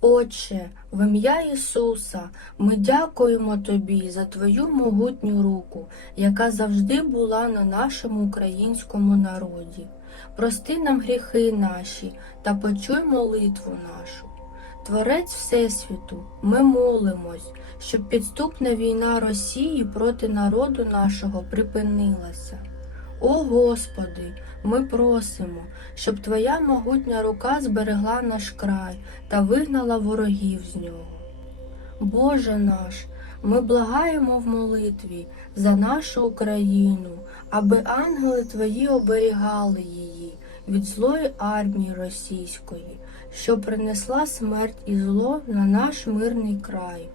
Отче, в ім'я Ісуса, ми дякуємо Тобі за Твою могутню руку, яка завжди була на нашому українському народі. Прости нам гріхи наші та почуй молитву нашу. Творець Всесвіту, ми молимось, щоб підступна війна Росії проти народу нашого припинилася. О Господи, ми просимо, щоб Твоя могутня рука зберегла наш край та вигнала ворогів з нього. Боже наш, ми благаємо в молитві за нашу Україну, аби ангели Твої оберігали її від злої армії російської, що принесла смерть і зло на наш мирний край.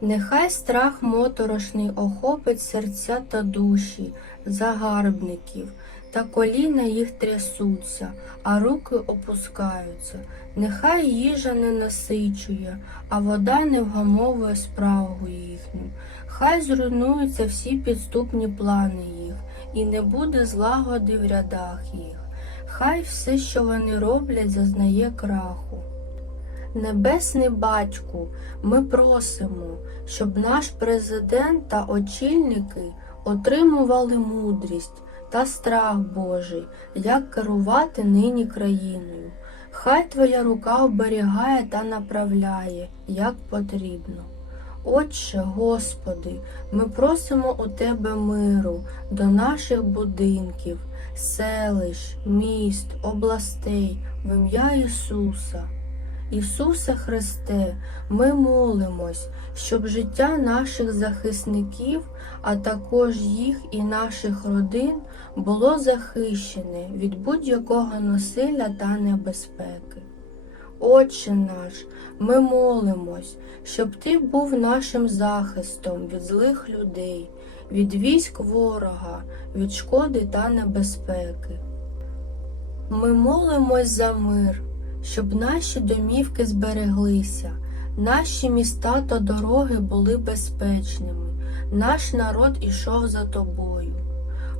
Нехай страх моторошний охопить серця та душі загарбників, та коліна їх трясуться, а руки опускаються. Нехай їжа не насичує, а вода не вгамовує справу їхню. Хай зруйнуються всі підступні плани їх, і не буде злагоди в рядах їх. Хай все, що вони роблять, зазнає краху. Небесний Батьку, ми просимо, щоб наш президент та очільники отримували мудрість та страх Божий, як керувати нині країною. Хай Твоя рука оберігає та направляє, як потрібно. Отче, Господи, ми просимо у Тебе миру до наших будинків, селищ, міст, областей в ім'я Ісуса. Ісусе Христе, ми молимось, щоб життя наших захисників, а також їх і наших родин було захищене від будь-якого насилля та небезпеки. Отче наш, ми молимось, щоб Ти був нашим захистом від злих людей, від військ ворога, від шкоди та небезпеки. Ми молимось за мир, щоб наші домівки збереглися, наші міста та дороги були безпечними, наш народ ішов за тобою.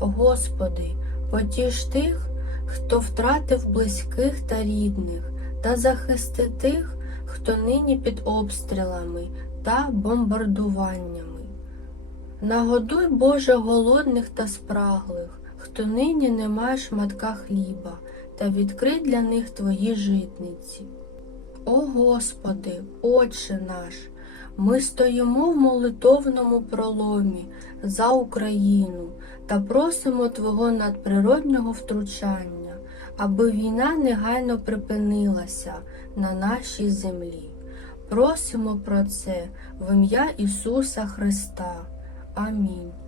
Господи, потіш тих, хто втратив близьких та рідних, та захисти тих, хто нині під обстрілами та бомбардуваннями. Нагодуй, Боже, голодних та спраглих, хто нині не має шматка хліба, та відкрий для них твої житниці. О Господи, Отче наш, ми стоїмо в молитовному проломі за Україну та просимо Твого надприроднього втручання, аби війна негайно припинилася на нашій землі. Просимо про це в ім'я Ісуса Христа. Амінь.